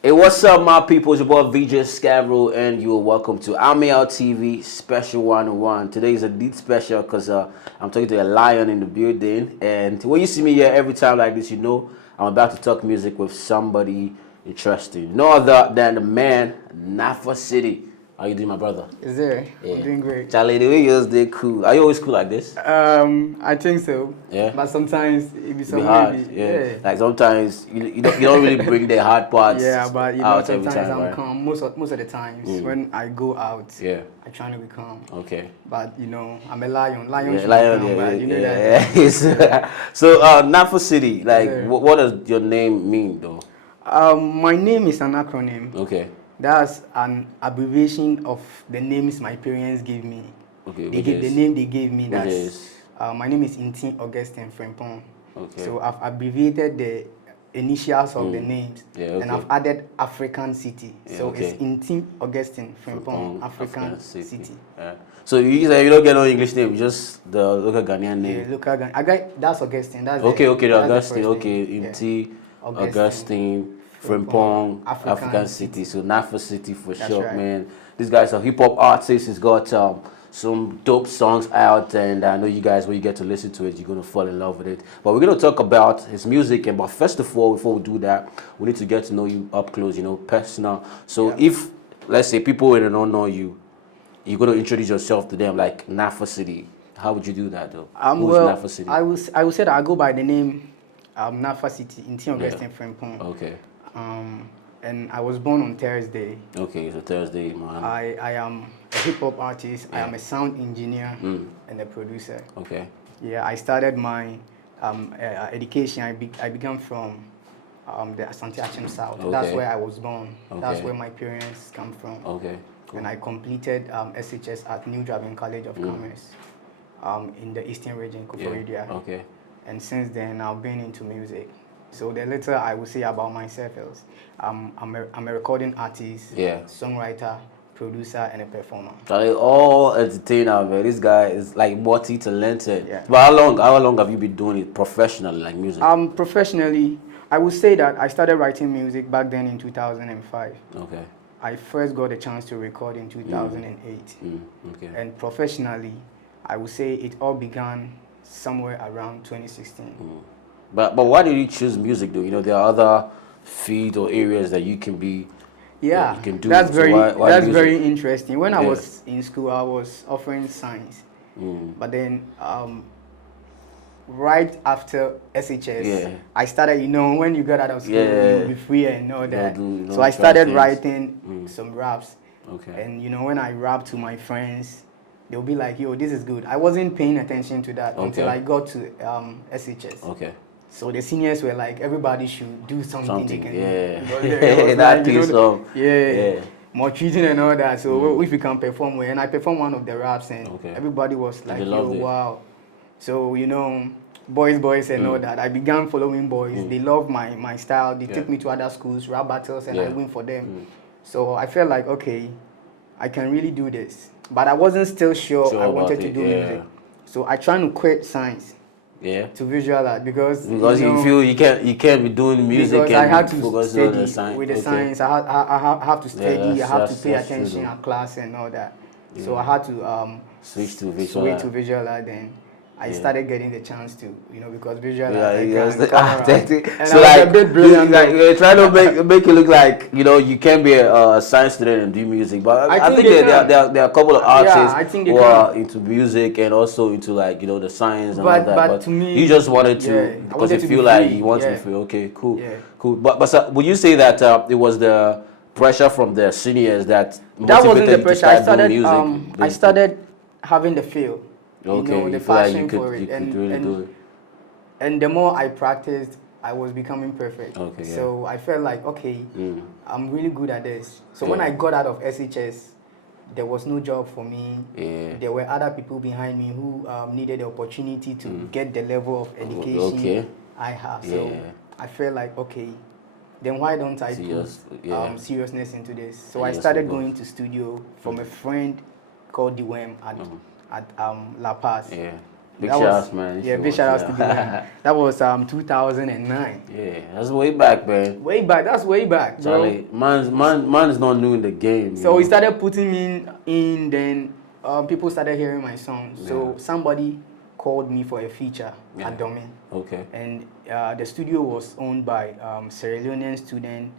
Hey, what's up, my people? It's your boy VJ Scavro, and you are welcome to Ameyaw TV Special 101. Today is a deep special because I'm talking to a lion in the building. And when you see me here every time like this, you know I'm about to talk music with somebody interesting. No other than the man, Nafa City. How you doing, my brother? Is there? Yeah. I'm doing great. Charlie, the way you always did cool. Are you always cool like this? I think so. Yeah. But sometimes it be so Hard. Yeah. Like sometimes you don't really bring the hard parts. Yeah, but you know out sometimes every time, I'm right? calm. Most of the times when I go out, Yeah. I try to be calm. Okay. But you know, I'm a lion. Lion Yeah, should lion, be calm, but you know yeah. that. So, Nafa City, like, Yes, what does your name mean, though? My name is an acronym. Okay. That's an abbreviation of the names my parents gave me. Okay. The name they gave me. Which That's is? my name is Inti Augustine Frimpong. Okay. So I've abbreviated the initials of the names, Yeah, okay. and I've added African City. Yeah, So okay. it's Inti Augustine Frimpong, African City. Yeah. So you say you don't get no English name, just the local Ghanaian name. Yeah, local Ghana. That's Augustine. That's Okay, the, okay, that's the Augustine, first okay, name. Inti, Yeah. Augustine, Frimpong, African City. So Nafa City for short, right. man. This guy's a hip hop artist. He's got some dope songs out, and I know you guys, when you get to listen to it, you're gonna fall in love with it. But we're gonna talk about his music, but first of all, before we do that, we need to get to know you up close, you know, personal. So if, let's say, people who don't know you, you're gonna introduce yourself to them, like Nafa City. How would you do that, though? Who's Well, Nafa City? I will say that I go by the name Nafa City, Inti Augustine Frimpong. Okay. And I was born on Thursday. Okay, it's a Thursday, man. I am a hip hop artist. I am a sound engineer and a producer. Okay. Yeah, I started my education. I began from the Asante Achim South. Okay. That's where I was born. That's Okay. where my parents come from. Okay. Cool. And I completed SHS at New Driving College of Commerce in the Eastern Region, Koforidua. Okay. And since then, I've been into music. So the little I will say about myself is I'm a recording artist, songwriter, producer, and a performer. Charlie, all entertainer, man. This guy is like multi-talented. Yeah. But how long have you been doing it professionally, like music? Professionally, I would say that I started writing music back then in 2005. Okay. I first got a chance to record in 2008. Okay. And professionally, I would say it all began somewhere around 2016. But why did you choose music, though? You know, there are other fields or areas that you can be. Yeah, you can do. that's So very why that's music? very interesting. When I was in school, I was offering science, but then right after SHS, I started. You know, when you got out of school, you'll be free and all that. So I started writing some raps. Okay. And you know, when I rap to my friends, they'll be like, "Yo, this is good." I wasn't paying attention to that until I got to SHS. Okay. So the seniors were like, everybody should do something they can do. That piece of more treating and all that. So if you can perform well, and I performed one of the raps, and everybody was like, "Yo, wow!" So you know, boys and all that. I began following boys. They loved my style. They took me to other schools, rap battles, and I win for them. So I felt like, okay, I can really do this. But I wasn't still sure I wanted to do music. So I tried to quit science. To visual art because you feel you can't be doing music because I had to focus study on the science. with the science. I have to study. I have to pay attention true. at class and all that. So I had to switch to visual art. Then I started getting the chance to, you know, because visual art. So like, a bit brilliant. Like you're trying to make it look like, you know, you can be a science student and do music. But I think there are a couple of artists who are into music and also into, like, you know, the science and all that. But to me, you just wanted to because you feel like you want to be free. Okay, cool, cool. But so would you say that it was the pressure from the seniors that wasn't the pressure? I started having the feel. Okay, you know, the passion for it, and the more I practiced, I was becoming perfect. Okay, so I felt like, okay, I'm really good at this. So when I got out of SHS, there was no job for me. There were other people behind me who needed the opportunity to get the level of education I have. So I felt like, okay, then why don't I put seriousness into this? So I started going to studio from a friend called Diwam at La Paz. Big shout outs, man. Yeah, big shout outs to them. That was 2009. Yeah, that's way back, man. Way back. That's way back, bro. Charlie, man is not new in the game. So we started putting me in. Then people started hearing my songs. Yeah. So somebody called me for a feature at Domain. Okay. And the studio was owned by Sierra Leonean student,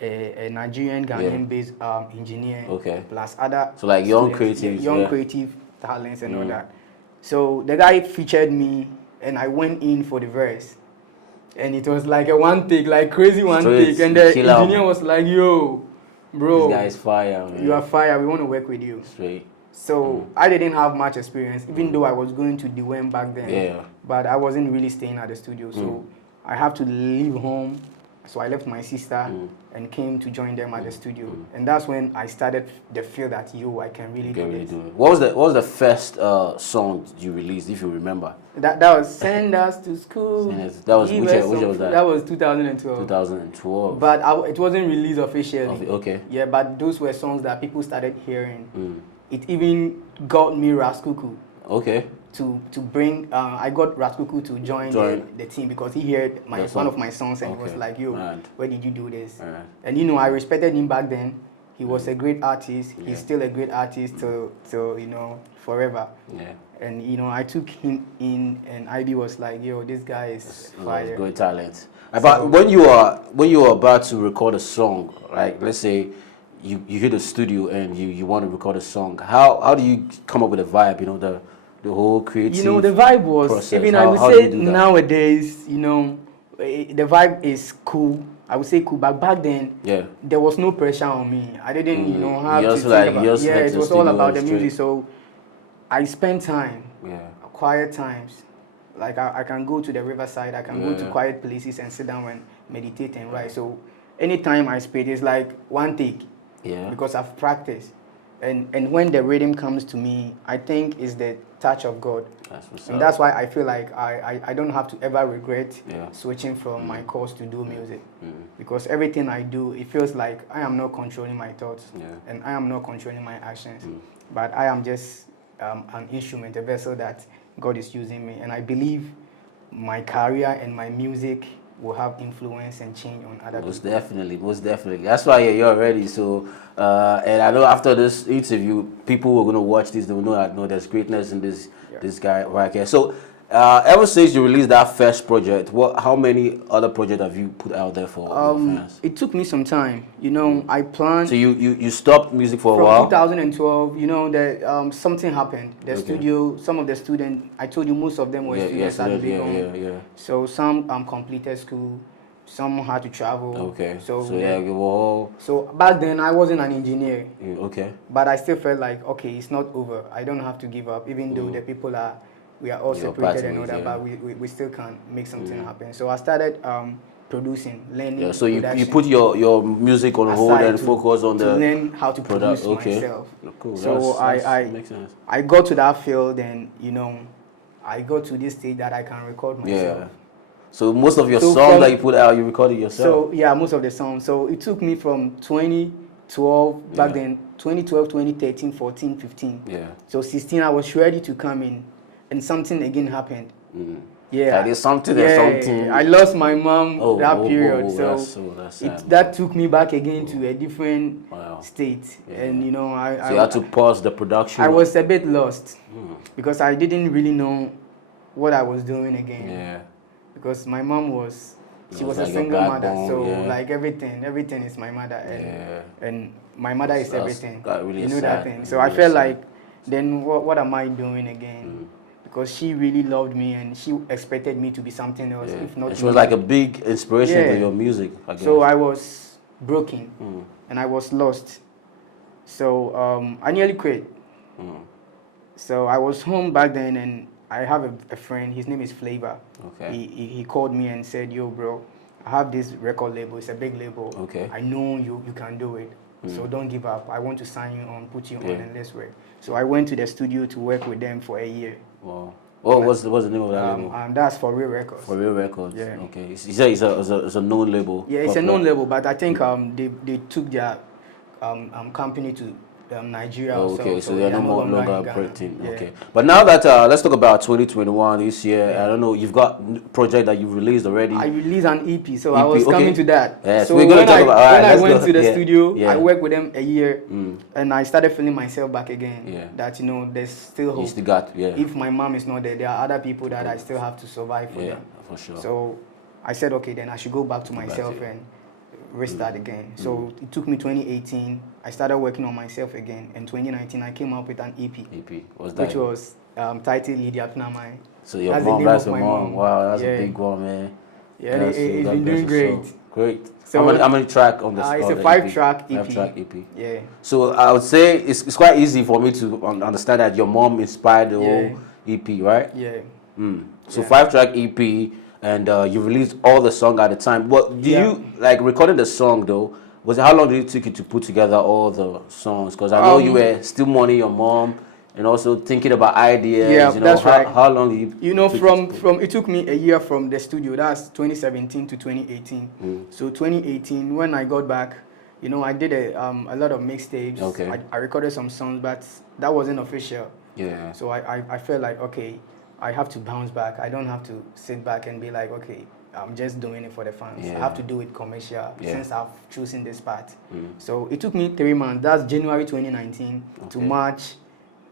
a Nigerian Ghanaian-based engineer, plus other so like young creatives, creative talents and all that. So the guy featured me, and I went in for the verse, and it was like a one take, like crazy one take, and the engineer was like, "Yo, bro, this guy is fire, man. You are fire. We want to work with you." Straight. So I didn't have much experience, even though I was going to the WEM back then. Yeah. But I wasn't really staying at the studio, so I have to leave home. So I left my sister and came to join them at the studio, and that's when I started the feel that I can really do this. What was the first song you released, if you remember? That was Send Us to School. That was which was that? That was 2012. 2012. But it wasn't released officially. Okay. Yeah, but those were songs that people started hearing. It even got me Raskuku. Okay. To bring, I got Raskuku to join the team because he heard one of my songs and he was like, "Yo, where did you do this?" And I respected him back then. He was a great artist. He's still a great artist till forever. Yeah. And I took him in, and IB was like, "Yo, this guy is fire." Great talent. But when you are about to record a song, right? Let's say you hit the studio and you want to record a song. How do you come up with a vibe? The whole creative the vibe was process. Even I would say nowadays, the vibe is cool. I would say cool, but back then, there was no pressure on me. I didn't, have to think about. It was all about the music. So I spent time, quiet times. Like I can go to the riverside, I can go to quiet places and sit down and meditate and write. So anytime I spit, it's like one take, because I've practiced. And when the rhythm comes to me, I think it's the touch of God. That's why I feel like I don't have to ever regret switching from my course to do music. Because everything I do, it feels like I am not controlling my thoughts and I am not controlling my actions. But I am just an instrument, a vessel that God is using me. And I believe my career and my music will have influence and change on other people. Most definitely. That's why you're ready. So, and I know after this interview, people who are going to watch this, they will know there's greatness in this guy right here. So, ever since you released that first project, how many other projects have you put out there for fans? It took me some time. I planned. So you stopped music for a while? From 2012, something happened. The studio, some of the students, I told you most of them were students at the beginning. So some completed school, some had to travel. Okay. So back then I wasn't an engineer. Okay. But I still felt like, okay, it's not over. I don't have to give up, even though the people we are all separated and all that, but we still can make something happen. So I started producing, learning. So you put your music on hold and focus on to learn how to produce myself. Cool. So makes sense. I got to that field, and I got to this stage that I can record myself. Yeah. So most of your songs that you put out, you recorded yourself. So most of the songs. So it took me from 2012 back then, 2012, 2013, 14, 15. Yeah. So 16, I was ready to come in. And something again happened. That is something. Something. I lost my mom that period, so that took me back again to a different state. And so you had to pause the production. I was a bit lost because I didn't really know what I was doing again. Yeah. Because my mom was like a single mother, so like everything is my mother, and my mother is everything. Really that thing. So I felt like, then what am I doing again? Because she really loved me and she expected me to be something else, if not. She was like a big inspiration to your music, I guess. So I was broken and I was lost. So I nearly quit. So I was home back then, and I have a friend. His name is Flavor. Okay. He called me and said, "Yo, bro, I have this record label. It's a big label. Okay. I know you can do it. So don't give up. I want to sign you on, put you on, and let's work." So I went to the studio to work with them for a year. Wow. What's the name of that label? That's For Real Records. For Real Records. Yeah. Okay. You say it's a known label. Yeah, it's a known label, but I think they took their company to Nigeria. Okay, so they're no longer operating. Yeah. Okay, but now that let's talk about 2021 this year. I don't know, you've got project that you've released already. I released an EP, so I was coming to that. Yes, so we're going to talk about. When I went to the studio, yeah. I worked with them a year, and I started feeling myself back again. Yeah. That there's still hope. You still got, If my mom is not there, there are other people that I still have to survive for them. For sure. So I said, okay, then I should go back to myself and restart again. So it took me 2018. I started working on myself again. In 2019, I came up with an EP. What's that? Which was titled Lydia Pinamai. So your mom, that's your mom. Wow, that's a big one, man. Yeah, it's been doing great. So great. So how many track on this? It's a 5-track EP. 5-track EP. Yeah. So I would say it's quite easy for me to understand that your mom inspired the whole EP, right? Yeah. So 5-track EP. And you released all the song at the time. But do you like recording the song though? Was it how long did it take you to put together all the songs? Because I know you were still mourning your mom and also thinking about ideas. Yeah, that's right. How long did you? It took me a year from the studio. That's 2017 to 2018. So 2018, when I got back, I did a lot of mixtapes. Okay. I recorded some songs, but that wasn't official. Yeah. So I felt like, okay, I have to bounce back. I don't have to sit back and be like, okay, I'm just doing it for the fans. I have to do it commercial since I've chosen this path. So it took me 3 months. That's January 2019 to March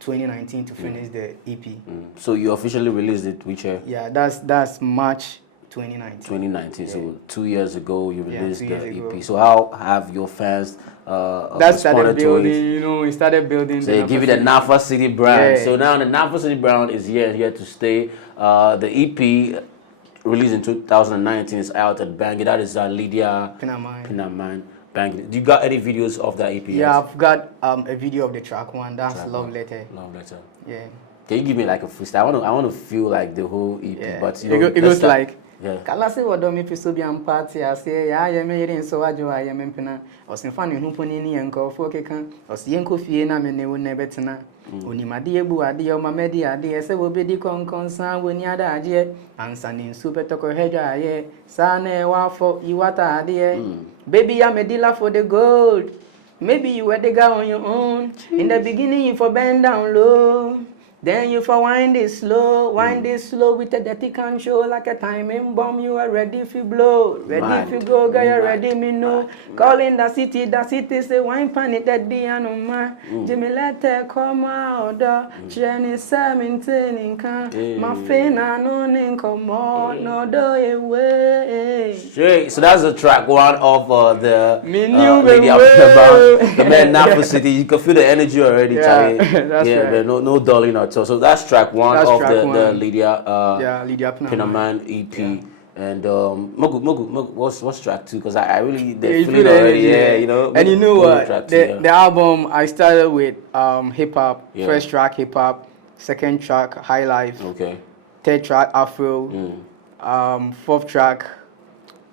2019 to finish the EP. So you officially released it which year? Yeah, that's March 2019. 2019. So 2 years ago you released the EP. So how have your fans that started building, we started building. So they give you the Nafa City brand. So now the Nafa City brand is here to stay. The EP released in 2019 is out at Bangui. That is Lydia Pinamai. Bangui. Do you got any videos of that EP? Yeah, I've got a video of the track 1. That's Love Letter. Love Letter. Yeah. Can you give me like a freestyle? I want to feel like the whole EP. Yeah. But it goes like. Kalasi wadomi piso bi ampati ase ya ye me yire nso wajo aye me mpena osinfa ne humpo ni ni enko fo keka osiyenko fie na me ne wo ne betena onimade ebu ade o mamedi ade ese wo bedi konkonsan woni ada aje ansa ni nsu betoko hedwa aye sa na e wafo iwata ade baby ya medila for the gold maybe you were the guy on your own in the beginning you for bend down low. Then you for wind it slow with a dirty can show like a timing bomb. You are ready if you blow, ready if you go, girl, you ready me know. Calling the city say wine pan it that be no man. Jimmy let her come out, Jenny maintaining can. My fin I no come on, no do away. Straight. So that's the track 1 of the lady the man Nafa City. You can feel the energy already. Yeah, that's right. No darling at all. So that's track 1 of the Lydia Pinamai EP. Yeah. And Mogu, what's track 2? Because I really feel it already. And you know what? The album I started with hip hop. First track hip hop, second track high life. Okay. Third track Afro. Fourth track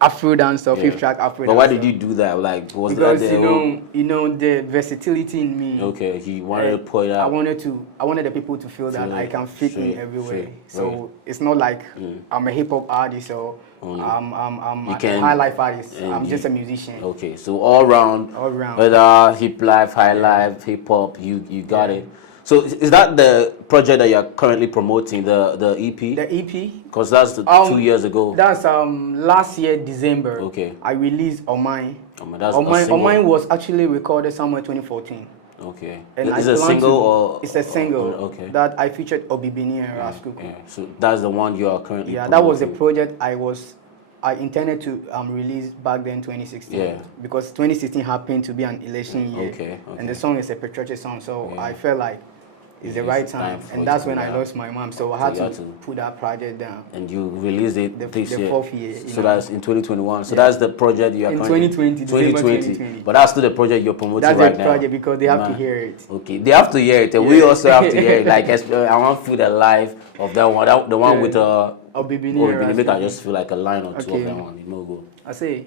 Afro dancer. Fifth track Afro dancer. But why did you do that? Like, was because that the versatility in me. Okay, he wanted to point out. I wanted the people to feel that I can fit in everywhere. So it's not like I'm a hip hop artist or I'm a high life artist. I'm just a musician. Okay, so all round. Whether hip life, high life, hip hop, you got it. So is that the project that you're currently promoting, the EP? The EP? Because that's 2 years ago. That's last year December. Okay. I released On Mine. On Mine was actually recorded somewhere 2014. Okay. And is it a single or? It's a single. Okay. That I featured Obibini and Raskuku. Yeah. So that's the one you are currently. Yeah, that was a project I intended to release back then 2016. Yeah. Because 2016 happened to be an election year. Okay. And the song is a patriotic song, so I felt like it's the right time. And that's when I lost my mom, so I had to put that project down. And you released it this year. The 4th year. So that's in 2021. So that's the project you are in currently... 2020. But that's still the project you're promoting right now. That's the project because they have to hear it. Okay, they have to hear it. And we also have to hear it. Like, I want to feel the life of that one. The one with... Obibini. Make I just feel like a line or two of that one. I say...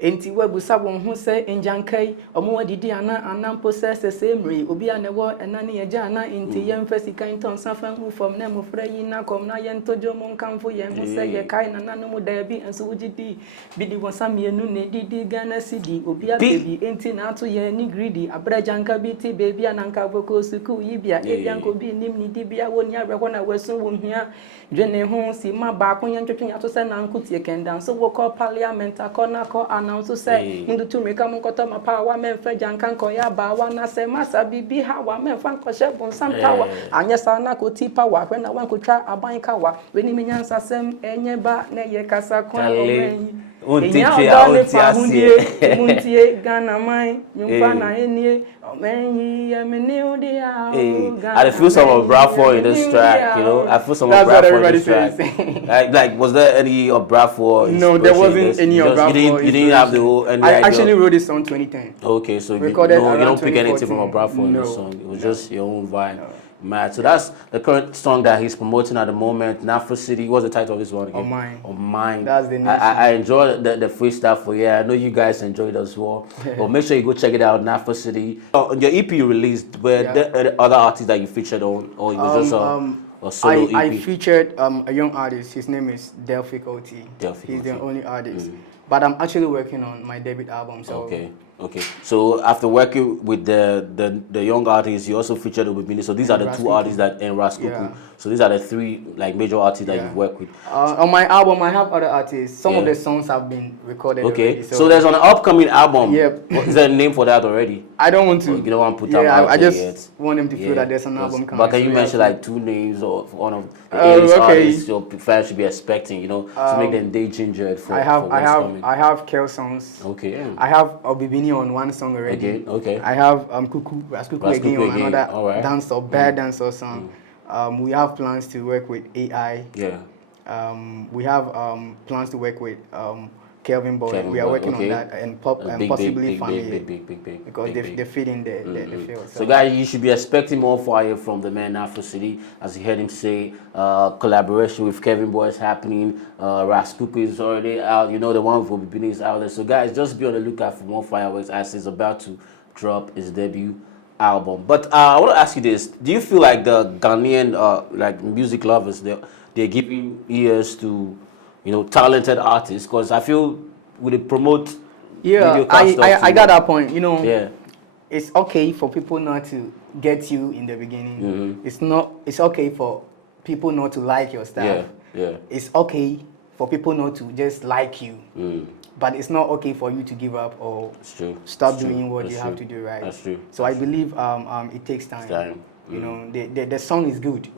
enti webusa won ho se enjankai omo wadidi ana process semri obi anewo enane yeja ana enti yemfa sika inton safa hu from na mofra yi na kom na yentojo mo nkamfo yen ho se ye kai na nanu mu da bi enso wugidi bidi won samienu ne didi Ghana city obi abebi enti na ato ye ni greedy abrajanka biti baby ananka voko suku yibia ebianko bi nim ni dibia woni abreko na wesun wo hia dwene ho si ma ba ko yen twetwe ato se na nkutie kendan so wo call parliament akona ko announce say ndutu meka mo koto ma pa wa memfa janka nko ya ba wa na se masa bibi ha wa memfa nko she bon santawa anya sa na ko tipa wa hwe na wan ko twa aban ka wa weni menyansa sem enye ba na ye kasa kwa omen Muntie Ghana mai nyumfa na enie omenyi yemene de I feel some of Bradford in this track, you know. I feel some of Bradford in this track. Like, was there any of Bradford? No, there wasn't any of Bradford. You didn't have the whole. I actually wrote this song 2010. Okay, so you don't pick anything from a Bradford in this song. It was just your own vibe. Mad. So that's the current song that he's promoting at the moment. Nafa City. What's the title of this one again? On Mine. That's the name. I enjoyed the freestyle for you. I know you guys enjoyed it as well. But make sure you go check it out. Nafa City. On your EP released, were there other artists that you featured on, or it was just a solo EP? I featured a young artist. His name is Delphic OT. He's the only artist. But I'm actually working on my debut album. So Okay. So after working with the young artists, you also featured with Bini. So these are the two artists that in Raskuku. So these are the three like major artists that you've worked with. On my album, I have other artists. Some of the songs have been recorded. Okay. Already, so there's an upcoming album. Yep. Is there a name for that already? I don't want to. You don't want to put that out I just yet. want them to feel that there's an album coming. But can you mention like two names of one of the artists your fans should be expecting? You know, to make them day gingered for I have Kel songs. Okay. I have Obibini on one song already. Okay. I have Kuku again on another dance or bad dance or song. We have plans to work with AI. Yeah. We have plans to work with Kelvin Boy. We are working on that and possibly Family. Big. Because they fit in the field. So guys, you should be expecting more fire from the man Nafa City. As you heard him say, collaboration with Kevin Boy is happening. Raskuku is already out. You know, the one with Obibini is out there. So guys, just be on the lookout for more fireworks as he's about to drop his debut album. But I want to ask you this: do you feel like the Ghanaian like music lovers they're giving ears to talented artists? Because I feel would it promote I got that point. You know, it's okay for people not to get you in the beginning. It's okay for people not to like your stuff. It's okay for people not to just like you. But it's not okay for you to give up or stop doing what you have to do, right? That's true. So I believe it takes time. You know, the song is good.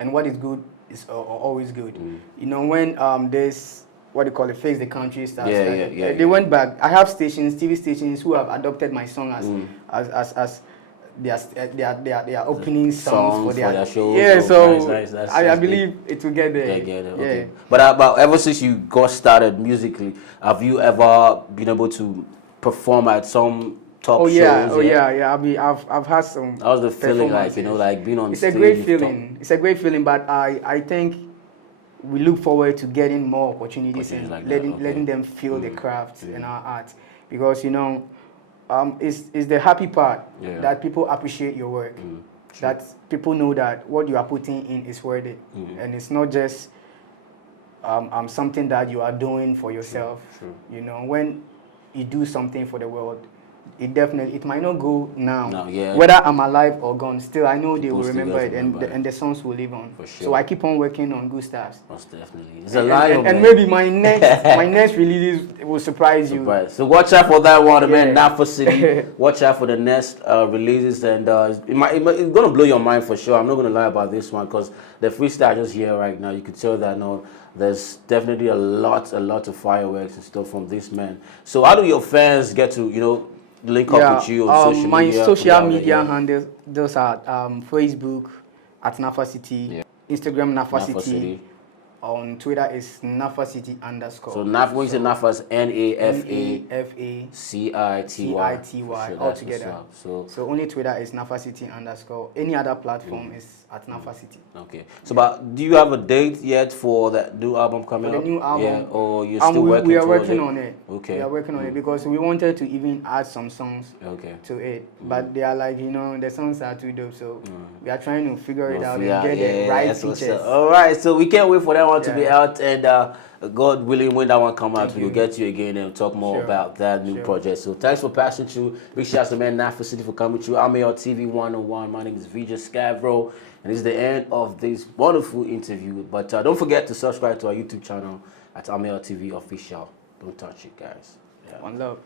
And what is good is always good. You know, when there's what they call it, Face the Country stars. They went back. I have stations, TV stations, who have adopted my song as their opening songs for their shows. Yeah, so nice. I believe it will get there. Okay. But ever since you got started musically, have you ever been able to perform at some top shows? I've had some. How's the feeling like? You know, like being on stage. It's a great feeling. It's a great feeling. But I think we look forward to getting more opportunities and like letting them feel the craft and our art, because you know. It's the happy part that people appreciate your work, that people know that what you are putting in is worth it, and it's not just something that you are doing for yourself. You know, when you do something for the world, it might not go now. Whether I'm alive or gone, still I know they will remember it, and the songs will live on. So I keep on working on good stuff. Most definitely. It's a lion, and maybe my next release will surprise you. So watch out for that one, man. Nafa City. Watch out for the next releases, and it's gonna blow your mind for sure. I'm not gonna lie about this one, because the freestyle just here right now, you could tell that there's definitely a lot of fireworks and stuff from this man. So how do your fans get to link up with you on social media? My social media handles, those are Facebook at Nafa City, Instagram Nafa City, On Twitter is Nafa City _. So Nafa, when you say Nafa is NAFACITY all together. So only Twitter is Nafa City _. Any other platform is at Nafa City. Okay. So, but do you have a date yet for that new album coming up? The new album, yeah, or you're still working? We are working on it. Okay. We are working on it because we wanted to even add some songs. Okay. To it, but they are like, you know, the songs are too dope, so we are trying to figure it out and get the right features. All right, so we can't wait for that one to be out, and God willing, when that one come out, we'll get you again and talk more about that new project. So thanks for passing through. Big shout out to man Nafa City for coming through. Ameyaw TV 101. My name is VJ Scavro, and this is the end of this wonderful interview. But don't forget to subscribe to our YouTube channel at Ameyaw TV Official. Don't touch it, guys. One love.